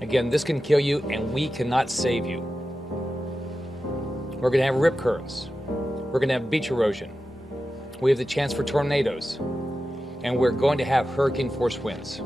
Again, this can kill you and we cannot save you. We're going to have rip currents. We're going to have beach erosion. We have the chance for tornadoes. And we're going to have hurricane force winds.